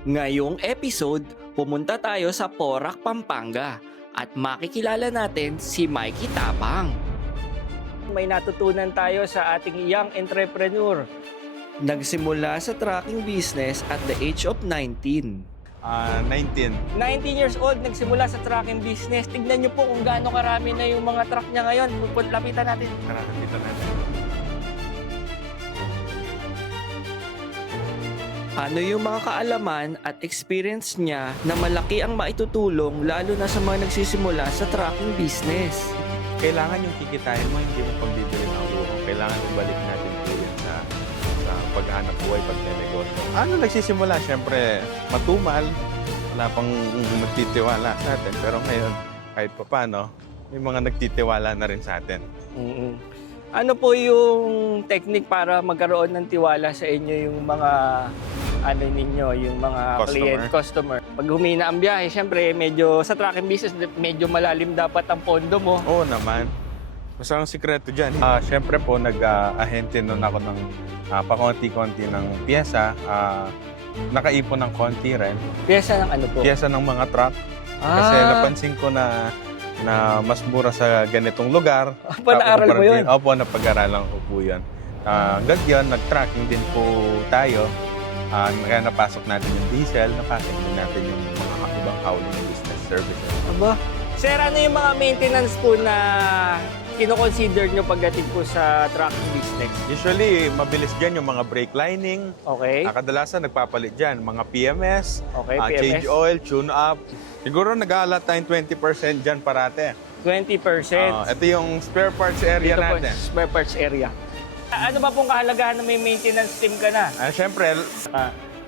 Ngayong episode, pumunta tayo sa Porac, Pampanga at makikilala natin si Mikey Tapang. May natutunan tayo sa ating young entrepreneur. Nagsimula sa trucking business at the age of 19. 19. 19 years old, nagsimula sa trucking business. Tignan niyo po kung gaano karami na yung mga truck niya ngayon. Lapitan natin. Nakakita natin. Ano yung mga kaalaman at experience niya na malaki ang maitutulong lalo na sa mga nagsisimula sa trucking business? Kailangan yung kikitain mo, hindi mo pagbibili ng luho. Kailangan ibalik natin po yan sa paghahanap buhay, pag-negosyo. Ano nagsisimula? Siyempre, matumal. Wala pang magtitiwala sa atin. Pero ngayon, kahit pa paano, may mga nagtitiwala na rin sa atin. Ano po yung technique para magkaroon ng tiwala sa inyo yung mga yung mga customer? Pag humina ang biyahe, syempre medyo sa trucking business, medyo malalim dapat ang pondo mo. Oo naman. Basta ang sikreto dyan. Siyempre po, nag-ahente nun ako ng pakonti-konti ng piyesa. Nakaipon ng konti rin. Piyesa ng ano po? Piyesa ng mga truck. Kasi napansin ko na mas mura sa ganitong lugar. Panaaral mo yun? Opo, napag-aralan ko po yun. Hanggang yun, nag-tracking din po tayo. Kaya napasok natin yung diesel, napasok din natin yung mga ibang hauling business services. Aba. Sir, ano yung mga maintenance po na kino-consider nyo pagdating po sa trucking business? Usually, mabilis dyan yung mga brake lining. Okay. Kadalasan, nagpapalit dyan. Mga PMS, Okay, PMS. change oil, tune-up. Siguro nag-aalat tayong 20% dyan parate. 20%. Ito yung spare parts area Dito po, natin. spare parts area. Ano ba pong kahalagahan na may maintenance team ka na? Siyempre,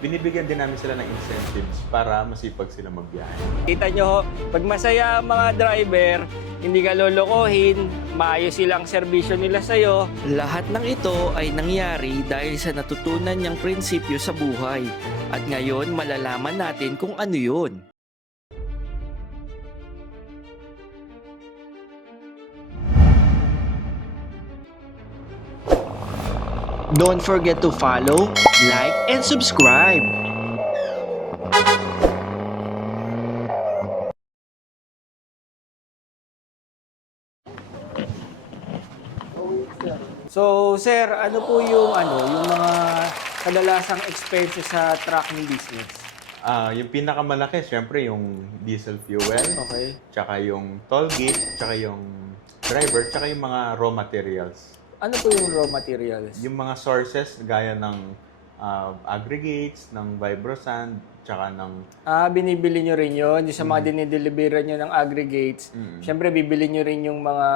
binibigyan din namin sila ng incentives para masipag sila magbiyahe. Kita nyo ho, pag masaya ang mga driver, hindi ka lolokohin, maayos silang serbisyo nila sa'yo. Lahat ng ito ay nangyari dahil sa natutunan niyang prinsipyo sa buhay. At ngayon, malalaman natin kung ano yun. Don't forget to follow, like, and subscribe. So, sir, ano po yung mga kadalasang expenses sa trucking business? Yung pinakamalaki, siyempre yung diesel fuel, Okay. tsaka yung toll gate, tsaka yung driver, tsaka yung mga raw materials. Ano po yung raw materials? Yung mga sources gaya ng aggregates, ng vibrosand, tsaka ng... Binibili nyo rin yun. Yung sa mga dinideliveran nyo ng aggregates, syempre bibili nyo rin yung mga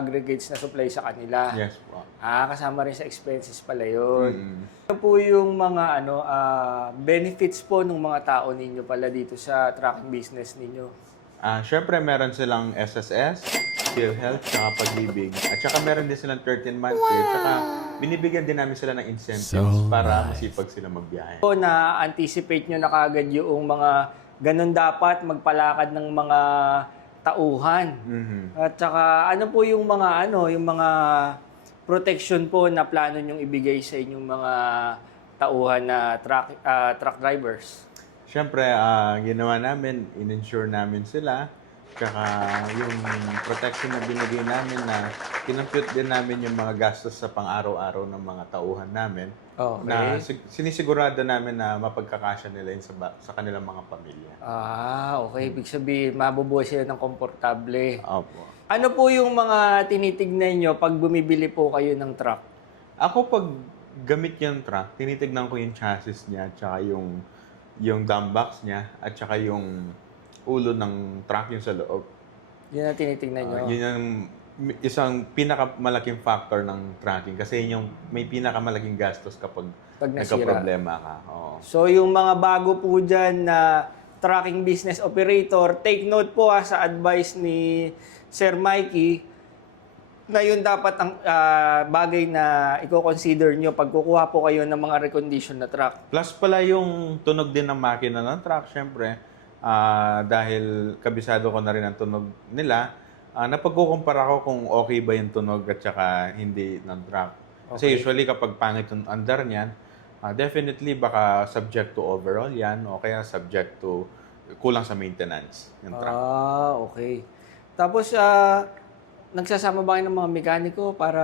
aggregates na supply sa kanila. Yes po. Kasama rin sa expenses pala yun. Ano po yung mga benefits po ng mga tao ninyo pala dito sa trucking business ninyo? Siyempre, meron silang SSS, PhilHealth, tsaka Pag-ibig. At saka meron din silang 13-month pay. Tsaka binibigyan din namin sila ng incentives para masipag sila magbiyahe. Na-anticipate nyo na kagad yung mga ganun dapat magpalakad ng mga tauhan. At saka ano po yung mga protection po na plano nyong ibigay sa inyong mga tauhan na truck drivers? Siyempre, ginawa namin, in-insure namin sila. Tsaka yung protection na binigay namin na kinompute din namin yung mga gastos sa pang-araw-araw ng mga tauhan namin. Okay. Na sinisigurado namin na mapagkakasya nila yun sa kanilang mga pamilya. Okay. Ibig sabihin, mabubuhay sila ng komportable. Opo. Ano po yung mga tinitignan nyo pag bumibili po kayo ng truck? Ako pag gamit yung truck, tinitignan ko yung chassis niya, tsaka yung dump box niya, at tsaka yung ulo ng truck yung sa loob. Yun ang tinitignan nyo? Yun yung isang pinakamalaking factor ng tracking kasi yun yung may pinakamalaking gastos kapag nagka-problema ka. Oo. So yung mga bago po dyan na trucking business operator, take note po sa advice ni Sir Mikey na yun dapat ang bagay na i-consider nyo pag kukuha po kayo ng mga recondition na truck. Plus pala yung tunog din ng makina ng truck, syempre. Dahil kabisado ko na rin ang tunog nila, napagkukumpara ko kung okay ba yung tunog at saka hindi ng truck. Kasi usually kapag pangit yung andar niyan, Definitely, baka subject to overall yan o kaya subject to kulang sa maintenance yung truck. Okay. Tapos, nagsasama ba kayo ng mga mekaniko para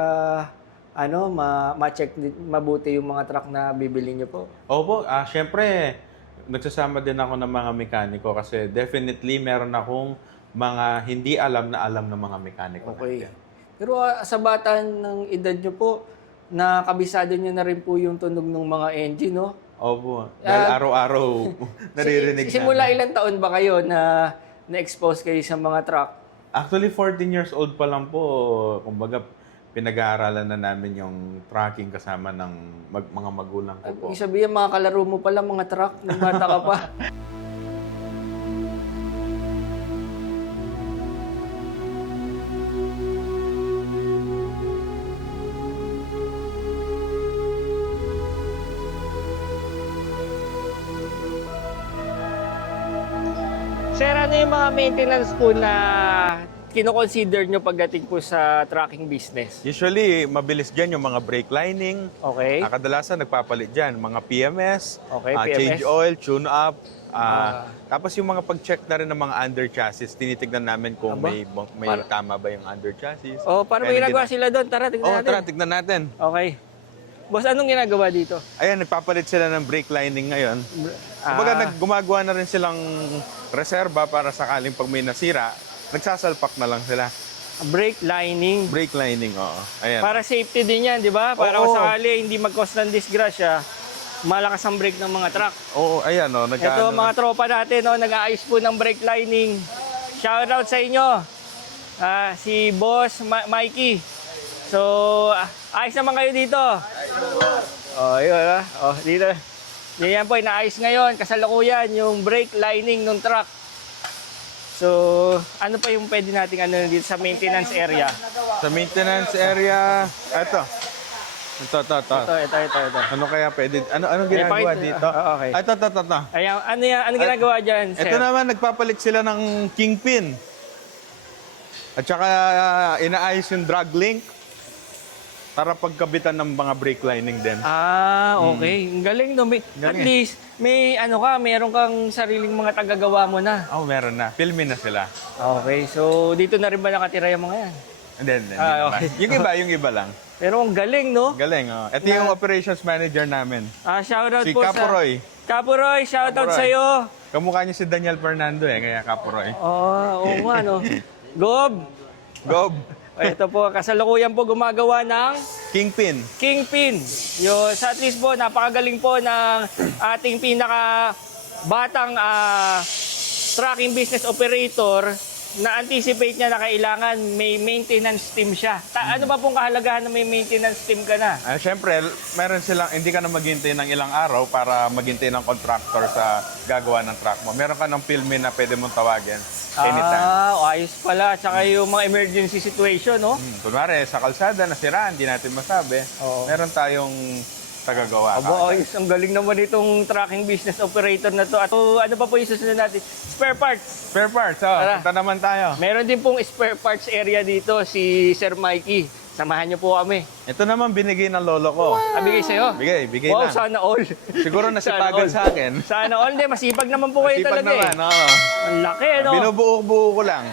ma-check mabuti yung mga truck na bibili niyo po? Opo, syempre, nagsasama din ako ng mga mekaniko kasi definitely meron akong mga hindi alam ng mga mekaniko Okay. natin. Pero sa bata ng edad niyo po, nakabisado niyo na rin po yung tunog ng mga engine, no? Opo, dahil araw-araw naririnig Simula namin. ilang taon ba kayo na na-expose kayo sa mga truck? Actually, 14 years old pa lang po. Kumbaga, pinag-aaralan na namin yung tracking kasama ng mga magulang ko po. Ibig sabihin, mga kalaro mo pala mga truck nung bata ka pa. Sir, ano yung mga maintenance po na kino-consider nyo pagdating po sa trucking business? Usually, mabilis dyan yung mga brake lining. Okay. Kadalasan, nagpapalit dyan. Mga PMS, Okay, PMS. change oil, tune-up. Tapos yung mga pag-check na rin ng mga under chassis, tinitignan namin kung may tama ba yung under chassis. Oh, para may ginagawa sila doon. Tara, tignan natin. Tara, tignan natin. Okay. Boss, anong ginagawa dito? Ayan, nagpapalit sila ng brake lining ngayon. Kumbaga, gumagawa na rin silang reserba para sakaling pag may nasira, nagsasalpak na lang sila. Brake lining. Brake lining, oo. Ayan. Para safety din yan, di ba? Para Oo. kung sakali hindi mag-cause ng disgrasya, malakas ang brake ng mga truck. Oo, ayan, no. Ito mga tropa natin, no, nag-aayos po ng brake lining. Shoutout sa inyo. Si Boss Mikey. So, ayos naman kayo dito. Yun, dito. Yan po, inaayos ngayon, kasalukuyan, yung brake lining ng truck. So, ano pa yung pwede nating dito sa maintenance area? Sa maintenance area, ito. Ito. Ito. Ano kaya pwede? Anong ginagawa dito? Okay. Ito. Ayan, ano ginagawa dyan, sir? Ito naman, nagpapalit sila ng kingpin. At saka inaayos yung drag link para pagkabitan ng mga brake lining din. Okay. Ang galing, no? At least, meron kang sariling mga tagagawa mo na. Meron na. Filmin na sila. Okay. So, dito na rin ba nakatira yung mga yan? Hindi okay. naman. Yung iba lang. Pero ang galing, no? Galing, oh. Ito yung operations manager namin. Shoutout Si po Capuroy. Capuroy, shoutout Capuroy. sa'yo. Kamukha niya si Daniel Fernando kaya Capuroy. Oo nga, no? Gob. Gob. Ito po, kasalukuyan po gumagawa ng Kingpin. Kingpin. At least po, napakagaling po ng ating batang trucking business operator na anticipate niya na kailangan may maintenance team siya. Ano ba pong kahalagahan na may maintenance team ka na? Siyempre, meron silang, hindi ka na maghintay ng ilang araw para maghintay ng contractor sa gagawa ng truck mo. Meron ka ng filmin na pwede mong tawagin anytime. Ayos pala. Tsaka yung mga emergency situation, no? Kunwari, sa kalsada, nasiraan, hindi natin masabi. Oo. Meron tayong tagagawa. Ayos. Ang galing naman itong trucking business operator na to. At ano pa po yung susunod natin? Spare parts. Spare parts, punta naman tayo. Meron din pong spare parts area dito si Sir Mikey. Samahan niyo po kami. Ito naman binigay ng lolo ko. Bigay sa'yo? Bigay Wow, lang. sana all. Siguro nasipagan Sana all. sa akin. Sana all. Hindi, masipag naman po kayo Masipag talaga naman, oo. Ang laki, no? Binubuo-buo ko lang.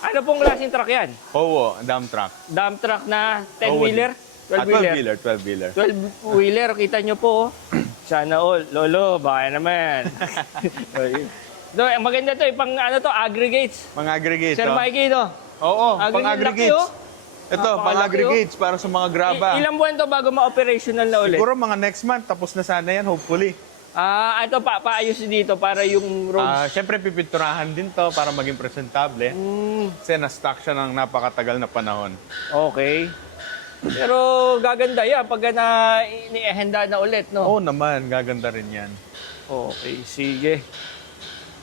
Ano pong klaseng truck yan? Powo, dump truck. Dump truck na 10-wheeler? 12-wheeler? 12-wheeler. 12-wheeler, kita nyo po. Sana all. Lolo, baka naman. Ang maganda to, aggregates. Mga aggregates. Sir Mikey, no? Oo, Laki, pang-aggregates. oh. Ito, Napakalaki, pang-aggregates para sa mga graba. Ilang buwan to bago ma-operational na ulit? Siguro mga next month, tapos na sana yan, hopefully. Ito, paayos dito para yung roads. Siyempre, pipinturahan din to para maging presentable. Kasi na-stock siya ng napakatagal na panahon. Okay. Pero gaganda yan pag iniehenda na ulit, no? Oo naman, gaganda rin yan. Okay, sige.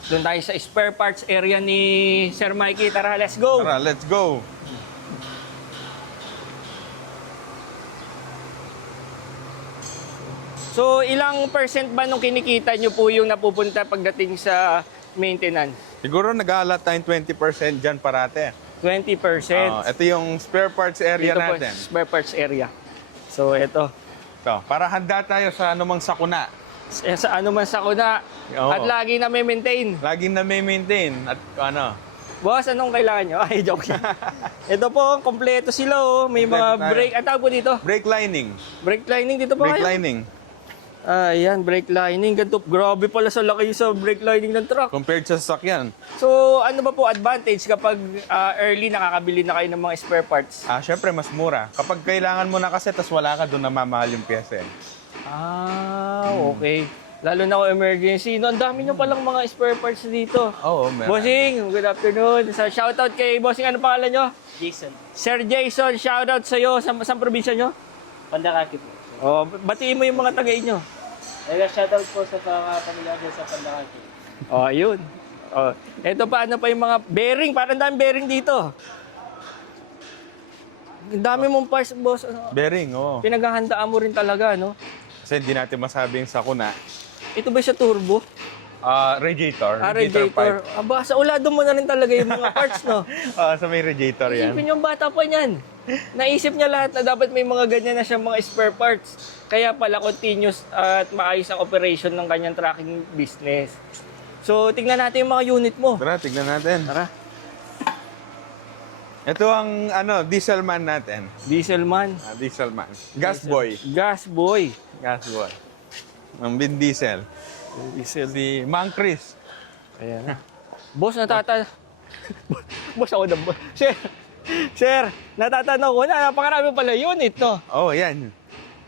Doon tayo sa spare parts area ni Sir Mikey. Tara, let's go! Tara, let's go! So, ilang percent ba nung kinikita nyo po yung napupunta pagdating sa maintenance? Siguro nag-aalat tayong 20% dyan parate. 20%. Ito yung spare parts area Dito po, natin. spare parts area. So, ito. Ito, para handa tayo sa anumang sakuna. Sa ano man sakuna. Oo. At lagi na may maintain. Laging na may maintain at ano. Boss, anong kailangan nyo? Ay, joke lang. Ito po, kompleto sila oh. May Kompleto mga tayo. brake. Ang tawag po dito? Brake lining. Brake lining dito po Brake kayo? lining. Ayan, brake lining. Ganito, grabe pala sa laki sa brake lining ng truck. Compared sa sasakyan. So, ano ba po advantage kapag early nakakabili na kayo ng mga spare parts? Syempre mas mura. Kapag kailangan mo na kasi tas wala ka, doon namamahal yung pyesa eh. Okay. Lalo na kung emergency. No, ang dami nyo palang mga spare parts dito. Oo, meron. Bossing, good afternoon. Shoutout kay Bossing, ano pangalan nyo? Jason, Sir Jason, shoutout sa'yo. Saan probinsya nyo? Pandakaki po. Oh, batiin mo yung mga taga-inyo. Shoutout po sa mga pamilya dyan sa Pandakaki. Oh, ayun. Oh, eto pa, ano pa yung mga bearing? Parang dami bearing dito. Ang dami mong parts, boss. Bearing, oo. Pinaghahandaan mo rin talaga, no? Kasi hindi natin masabing sakuna. Ito ba siya turbo? Radiator. Radiator. Aba, sa ulado mo na rin talaga yung mga parts, no? Sa may radiator yan. Isipin yung bata pa niyan. Naisip niya lahat na dapat may mga ganyan na siyang mga spare parts. Kaya pala continuous at maayos ang operation ng kanyang tracking business. So, tingnan natin yung mga unit mo. Tara, tignan natin. Tara. Ito ang dieselman natin. Dieselman. Dieselman. Gas boy. Gas boy. Gas boy. Ang Vin Diesel. Diesel. Si Mang Chris. Ayan na. Boss, Boss, ako na. Sir, natatanong ko na. Napakarami pala unit, no? Oh, yan.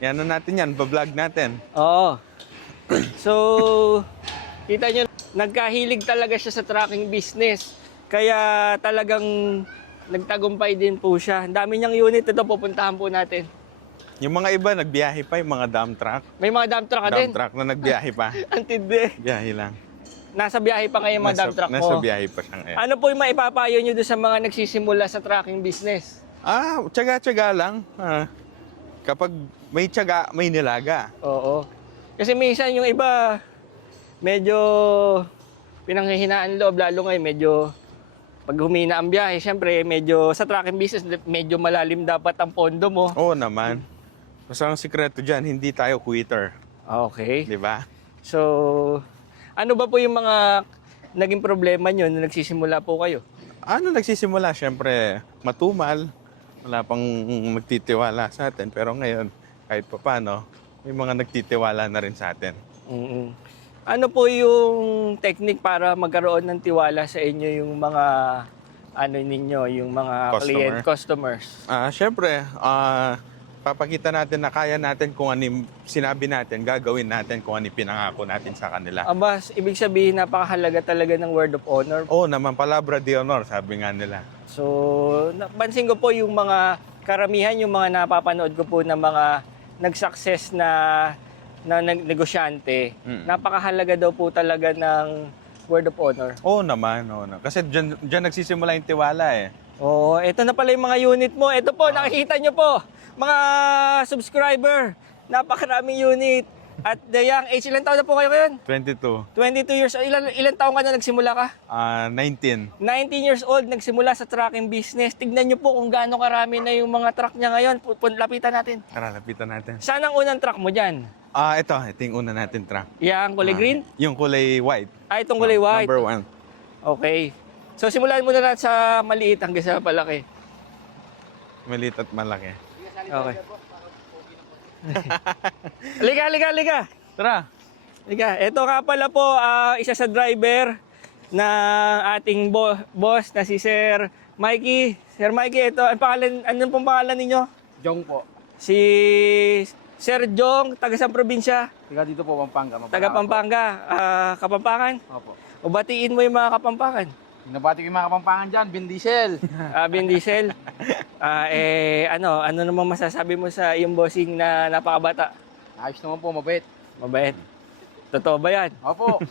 Yan na natin yan. Bablog natin. Oo. So, kita nyo, nagkahilig talaga siya sa tracking business. Kaya talagang nagtagumpay din po siya. Ang dami niyang unit. Ito, pupuntahan po natin. Yung mga iba, nagbiyahe pa. Yung mga dump truck. May mga dump truck ka din? Dump truck na nagbiyahe pa. Antindi. Biyahe lang. Nasa biyahe pa ngayon mga dump truck mo. Nasa biyahe pa siya ngayon. Ano po yung maipapayo nyo doon sa mga nagsisimula sa tracking business? Tiyaga-tiyaga lang. Kapag may tiyaga, may nilaga. Oo. Kasi minsan yung iba, medyo pinanghihinaan loob, lalo ngayon medyo pag humina ang biyahe, syempre medyo sa tracking business, medyo malalim dapat ang pondo mo. Oo naman. Basta ang sikreto dyan, hindi tayo quitter. Okay. Di ba? So, ano ba po yung mga naging problema nyo nung nagsisimula po kayo? Nagsisimula? Siyempre, matumal. Wala pang magtitiwala sa atin. Pero ngayon, kahit pa paano, may mga nagtitiwala na rin sa atin. Ano po yung technique para magkaroon ng tiwala sa inyo yung mga yung mga customers? Siyempre, papakita natin na kaya natin kung ano yung sinabi natin, gagawin natin kung ano yung pinangako natin sa kanila. Abas, ibig sabihin napakahalaga talaga ng word of honor. Oo naman, palabra de honor, sabi nga nila. So, napansin ko po yung mga karamihan, yung mga napapanood ko po na mga nag-success na negosyante, napakahalaga daw po talaga ng word of honor. Oo naman, oo naman. Kasi dyan nagsisimula yung tiwala eh. Oo, ito na pala yung mga unit mo. Ito po, nakikita nyo po, mga subscriber, napakaraming unit. At the young age, ilan taon na po kayo ngayon? 22. 22 years old. Ilan taon ka na nagsimula ka? 19. 19 years old, nagsimula sa trucking business. Tignan nyo po kung gaano karami na yung mga truck niya ngayon. Lapitan natin. Tara, lapitan natin. Saan ang unang truck mo dyan? Ito yung una natin truck. Yang kulay green? Yung kulay white. Itong kulay white. Number 1. Okay. So, simulan mo na sa maliit hanggang sa palaki. Maliit at malaki. Okay. Liga. Tara. Liga. Ito nga pala po, isa sa driver ng ating boss na si Sir Mikey. Sir Mikey, ito, anong pong pangalan ninyo? Jong po. Si Sir Jong, taga saan probinsya? Taga dito po, Pampanga. Taga Pampanga. Kapampangan? Opo. O batiin mo yung mga Kapampangan. Nabati ko yung mga Kapampangan dyan, Vin Diesel. Vin Diesel. Ano namang masasabi mo sa iyong bossing na napakabata? Ayos naman po, mabait. Mabait. Totoo ba yan? Opo.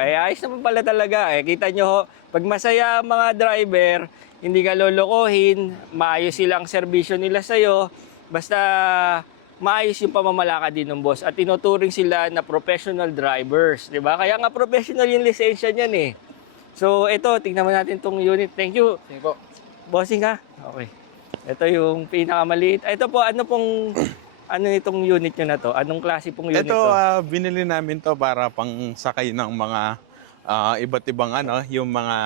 Ayos naman pala talaga. Kita nyo ho, pag masaya ang mga driver, hindi ka lolokohin, maayos sila ang serbisyo nila sa'yo, basta maayos yung pamamalakad din ng boss. At tinuturing sila na professional drivers. Diba? Kaya nga professional yung lisensya niyan eh. So ito, tingnan mo natin tong unit. Thank you. Sige po. Bossing ha? Okay. Ito yung pinakamaliit. Ito po, ano pong Ano itong unit nyo na to? Anong klase pong unit Ito, to? binili namin to para pang sakay ng mga iba't ibang yung mga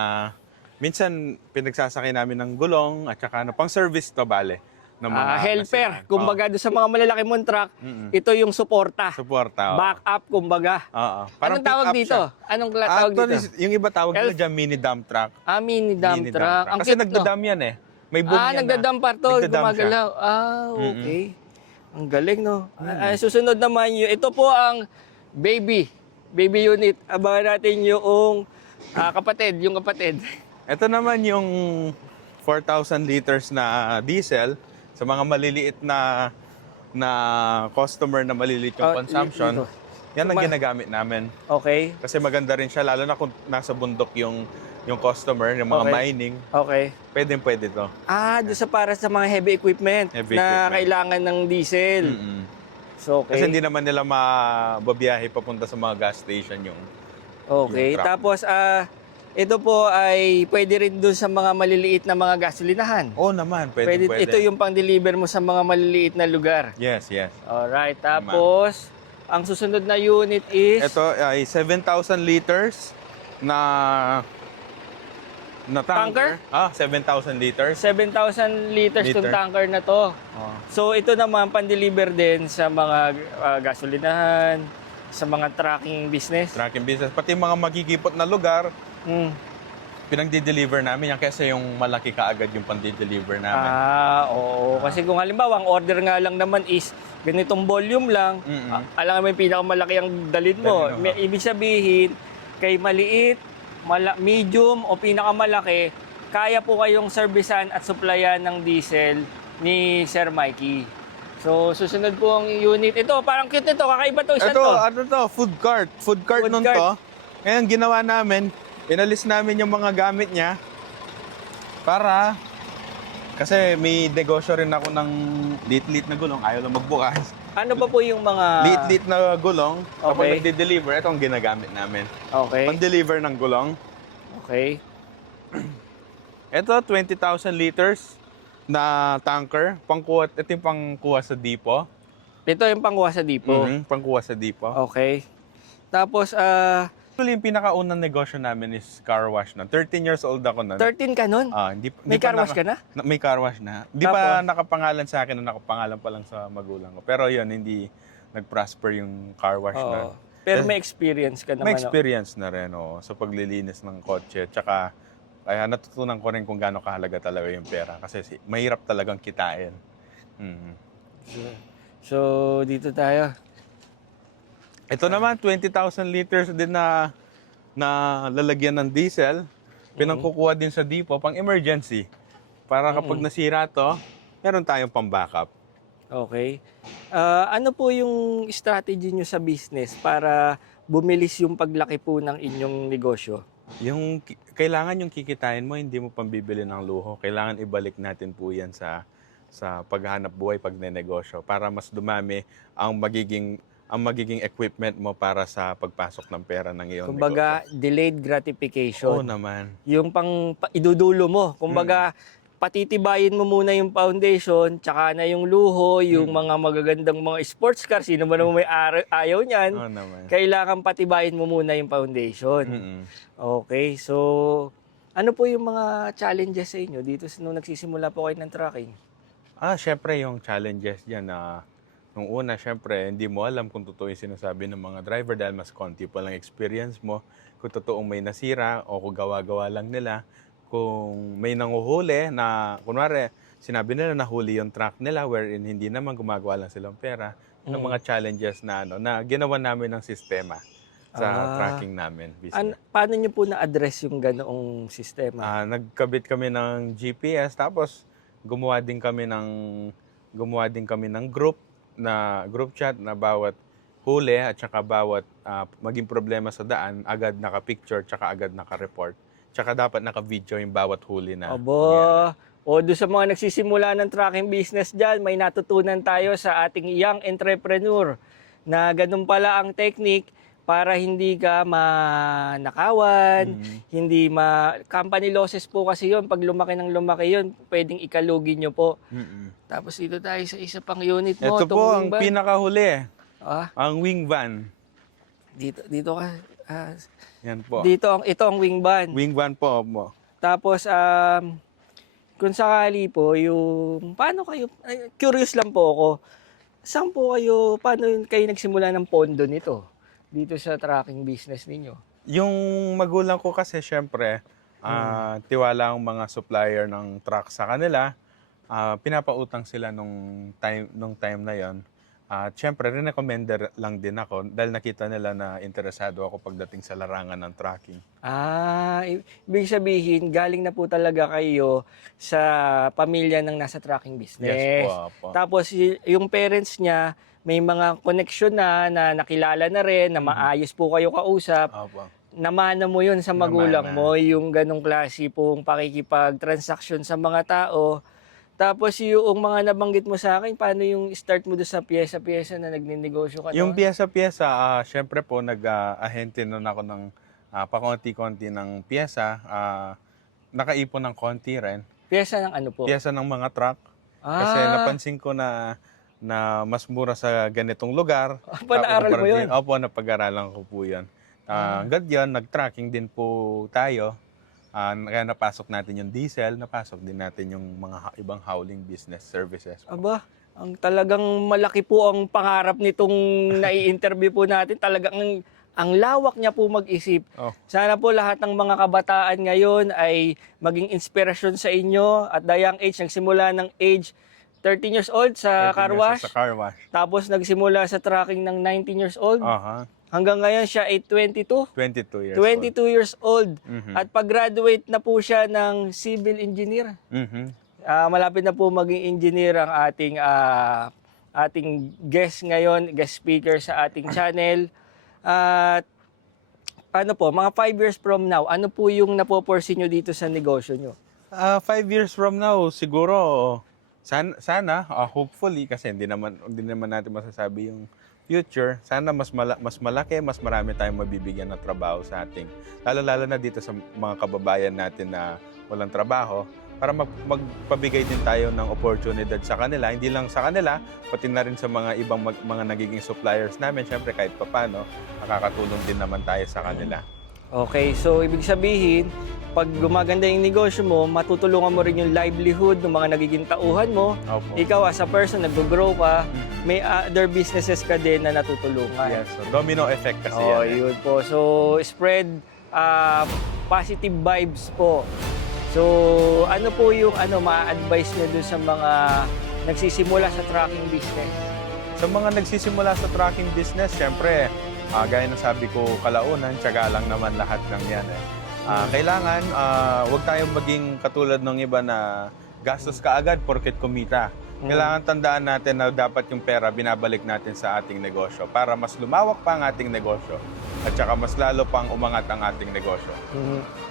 minsan pinagsasakay namin ng gulong at saka pang service to bale ng mga Helper. nasiraan. Kumbaga doon sa mga malalaki mong truck, Mm-mm. ito yung suporta. Suporta. oo. Backup, kumbaga. Oo. Anong tawag pick-up dito? siya. Anong tawag Actually, dito? yung iba tawag nila Elf. dyan mini dump truck. Mini dump Mini truck. Ang Kasi cute, no? nagdadam yan eh. May boom yan nagdadampar to, Nagdadam gumagalaw. Okay. Ang galing, no? Susunod naman yun. Ito po ang baby unit. Abangan natin yung kapatid. Ito naman yung 4,000 liters na diesel sa mga maliliit na customer na maliliit yung consumption. Ito. Yan ang ginagamit namin. Okay. Kasi maganda rin siya, lalo na kung nasa bundok yung customer, yung mga Okay. mining, Okay. pwede to. Doon sa para sa mga heavy equipment Heavy na equipment. kailangan ng diesel. Mm-mm. So, okay. Kasi hindi naman nila mababiyahe papunta sa mga gas station yung Okay. yung truck. Tapos, ito po ay pwede rin doon sa mga maliliit na mga gasolinahan. Oo naman, pwede. Ito yung pang-deliver mo sa mga maliliit na lugar. Yes. Alright. Tapos, ang susunod na unit is... Ito ay 7,000 liters na tanker. 7,000 liters. 7,000 liters Liter. tong tanker na to. Oh. So, ito naman pan-deliver din sa mga gasolinahan, sa mga trucking business. Trucking business. Pati mga magigipot na lugar, Mm. pinag-deliver namin yan kasi yung malaki kaagad yung pang-deliver namin. Oo. Kasi kung halimbawa, ang order nga lang naman is ganitong volume lang, alam mo yung pinakamalaki ang dalhin mo. Dalhin mo, Ibig sabihin, kay maliit, medium o pinakamalaki, kaya po kayong servisan at supplyan ng diesel ni Sir Mikey. So, susunod po ang unit. Ito, parang cute ito. Kakaiba to. Isa to. Food cart. Food cart Food nun cart. to. Ngayon, ginawa namin, inalis namin yung mga gamit niya para, kasi may negosyo rin ako ng lit-lit na gulong. Ayaw lang magbukas. Ano ba po yung mga... Lit-lit na gulong. Kapag Okay. nagde-deliver, ito ang ginagamit namin. Okay. Pang-deliver ng gulong. Okay. Ito, 20,000 liters na tanker. Ito yung pangkuha sa dipo. Ito yung pangkuha sa dipo. Pangkuha sa dipo. Okay. Tapos, Actually, yung pinakaunang negosyo namin is car wash na. 13 years old ako na. 13 ka nun? May car wash ka na? May car wash na. Hindi pa nakapangalan sa akin, nakapangalan pa lang sa magulang ko. Pero yun, hindi nag-prosper yung car wash na. Oo. Pero may experience ka naman. May experience na rin sa paglilinis ng kotse. Tsaka, kaya natutunan ko rin kung gaano kahalaga talaga yung pera. Kasi mahirap talagang kitain. Mhm. So, dito tayo. Ito naman, 20,000 liters din na lalagyan ng diesel. Pinangkukuha din sa dipo, pang emergency. Para kapag nasira to, meron tayong pang-backup. Okay. Ano po yung strategy nyo sa business para bumilis yung paglaki po ng inyong negosyo? Kailangan yung kikitain mo, hindi mo pambibili ng luho. Kailangan ibalik natin po yan sa paghahanap buhay, pagnenegosyo, para mas dumami ang magiging equipment mo para sa pagpasok ng pera ng iyong Kumbaga, negosyo. delayed gratification. Oo naman. Yung idudulo mo. Kumbaga, patitibayin mo muna yung foundation, tsaka na yung luho, yung mga magagandang mga sports car. Sino ba naman may ayaw niyan? Oo naman. Kailangan patibayin mo muna yung foundation. Okay, so ano po yung mga challenges sa inyo dito nung nagsisimula po kayo ng trucking? Syempre yung challenges dyan na nung una, syempre, hindi mo alam kung totoo yung sinasabi ng mga driver dahil mas konti pa lang experience mo. Kung totoong may nasira o kung gawa-gawa lang nila. Kung may nanguhuli na, kunwari, sinabi nila nahuli yung truck nila wherein hindi naman gumagawa lang silang pera. Yun ang mga challenges na ginawa namin ng sistema sa tracking namin. Paano nyo po na-address yung ganoong sistema? Nagkabit kami ng GPS, tapos gumawa din kami ng group chat na bawat huli at saka bawat maging problema sa daan, agad naka-picture, tsaka agad naka-report. Tsaka dapat naka-video yung bawat huli na. O doon sa mga nagsisimula ng trucking business dyan, may natutunan tayo sa ating young entrepreneur na ganun pala ang technique para hindi ka manakawan, hindi company losses po kasi yun. Pag lumaki ng lumaki yun, pwedeng ikalugi nyo po. Tapos dito tayo sa isa pang unit mo. Ito itong po wing ang van. pinakahuli. Ah, Ang wing van. dito ka. Yan po. Ito ang wing van. Wing van po. Opo. Tapos, kung sakali po, paano kayo, curious lang po ako, saan po paano kayo nagsimula ng pondo nito, dito sa trucking business ninyo? Yung magulang ko kasi, syempre, tiwala ang mga supplier ng truck sa kanila. Pinapautang sila nung time na yon. At syempre, rin-recommender lang din ako dahil nakita nila na interesado ako pagdating sa larangan ng trucking. Ibig sabihin, galing na po talaga kayo sa pamilya ng nasa trucking business. Yes po. Tapos yung parents niya, may mga connection na nakilala na rin, na maayos po kayo kausap. Opo. Namana mo yun sa magulang Namana. mo, yung ganong klase pong pakikipag-transaction sa mga tao. Tapos yung mga nabanggit mo sa akin, paano yung start mo doon sa pyesa-pyesa na nagninegosyo ka? Yung pyesa-pyesa, syempre po, nag-ahente nun ako ng pakonti-konti ng pyesa. Nakaipon ng konti rin. Pyesa ng ano po? Pyesa ng mga truck. Kasi napansin ko na mas mura sa ganitong lugar. Panaaral mo yun? Opo, napag-aralan ko po yun. Hanggang yun, nag-tracking din po tayo. Kaya napasok natin yung diesel, napasok din natin yung mga ibang hauling business services. Aba, ang talagang malaki po ang pangarap nitong nai-interview po natin. Talagang ang lawak niya po mag-isip. Oh. Sana po lahat ng mga kabataan ngayon ay maging inspirasyon sa inyo. At the young age, nagsimula ng age 13 years old sa car wash. Sa car wash. Tapos nagsimula sa trucking ng 19 years old. Hanggang ngayon siya ay 22. 22 years 22 years old. Mhm. At pag-graduate na po siya ng civil engineer. Malapit na po maging engineer ang ating guest ngayon, guest speaker sa ating channel. At ano po, mga 5 years from now, ano po yung napoporsi nyo dito sa negosyo nyo? 5 years from now, siguro, sana hopefully, kasi hindi naman natin masasabi yung future, sana mas malaki, mas marami tayong mabibigyan ng trabaho sa ating, lalo na dito sa mga kababayan natin na walang trabaho, para magpabigay din tayo ng oportunidad sa kanila, hindi lang sa kanila, pati na rin sa mga ibang mga nagiging suppliers namin. Siyempre, kahit papano, nakakatulong din naman tayo sa kanila. Okay, so ibig sabihin, pag gumaganda yung negosyo mo, matutulungan mo rin yung livelihood ng mga nagiging tauhan mo. Opo. Ikaw as a person, nag-grow ka, may other businesses ka din na natutulungan. Yes, so domino effect kasi Oh, yan. yun po. So, spread positive vibes po. So, ano po yung ma-advise nyo dun sa mga nagsisimula sa trucking business? Sa mga nagsisimula sa trucking business, syempre, gaya ng sabi ko kalaunan, tiyaga lang naman lahat ng yan. Kailangan, huwag tayong maging katulad ng iba na gastos ka agad porket kumita. Kailangan tandaan natin na dapat yung pera binabalik natin sa ating negosyo para mas lumawak pa ang ating negosyo at saka mas lalo pang umangat ang ating negosyo.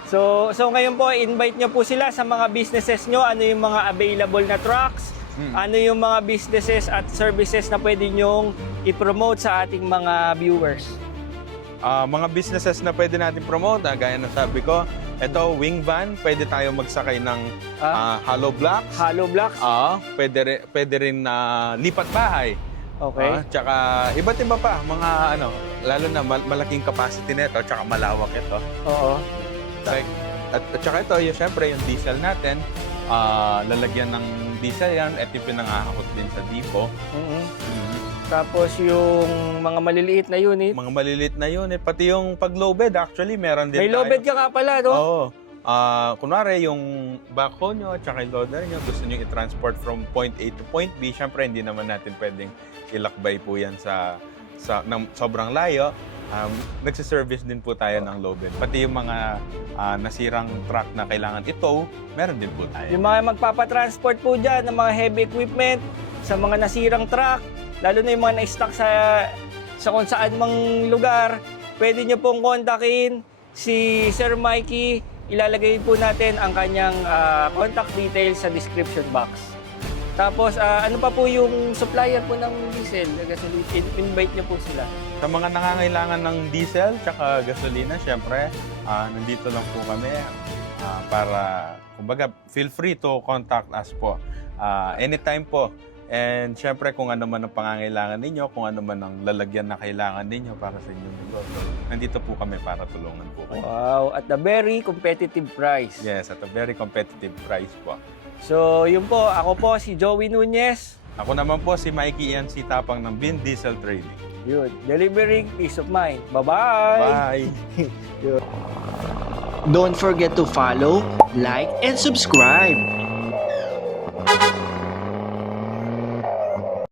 So ngayon po, invite nyo po sila sa mga businesses nyo. Ano yung mga available na trucks? Ano yung mga businesses at services na pwede nyong i-promote sa ating mga viewers? Mga businesses na pwede natin promote, gaya ng sabi ko, ito, wing van, pwede tayo magsakay ng hollow blocks. Hollow blocks? Pwede rin lipat bahay. Okay. Tsaka iba't iba pa, mga lalo na malaking capacity nito, tsaka malawak ito. Oo. At tsaka ito, syempre yung diesel natin, lalagyan ng diesel yan, at yung pinangahakot din sa depot. Tapos yung mga maliliit na unit. Mga maliliit na unit, pati yung pag low bed, actually meron din May low bed ka nga pala, no? Oo. Kunwari, yung backhoe nyo at saka yung loader nyo, gusto nyo i-transport from point A to point B, syempre hindi naman natin pwedeng ilakbay po yan sa sobrang layo. Nagsiservice din po tayo ng low bed. Pati yung mga nasirang truck na kailangan i-tow, meron din po tayo. Yung mga magpapatransport po dyan ng mga heavy equipment sa mga nasirang truck, lalo na yung mga na-stuck sa kung saan mang lugar, pwede nyo pong kontakin si Sir Mikey. Ilalagay po natin ang kanyang contact details sa description box. Tapos, ano pa po yung supplier po ng diesel, gasoline? Invite niyo po sila. Sa mga nangangailangan ng diesel tsaka gasolina, syempre, nandito lang po kami para, kumbaga, feel free to contact us po. Anytime po. And syempre, kung ano man ang pangangailangan ninyo, kung ano man ang lalagyan na kailangan ninyo para sa inyong negosyo, nandito po kami para tulungan po kayo. Wow, at a very competitive price. Yes, at a very competitive price po. So, yun po. Ako po si Joey Nunez. Ako naman po si Mikey Ian C. Tapang ng Bin Diesel Trading. Yun. Delivering peace of mind. Bye-bye! Bye! Don't forget to follow, like, and subscribe.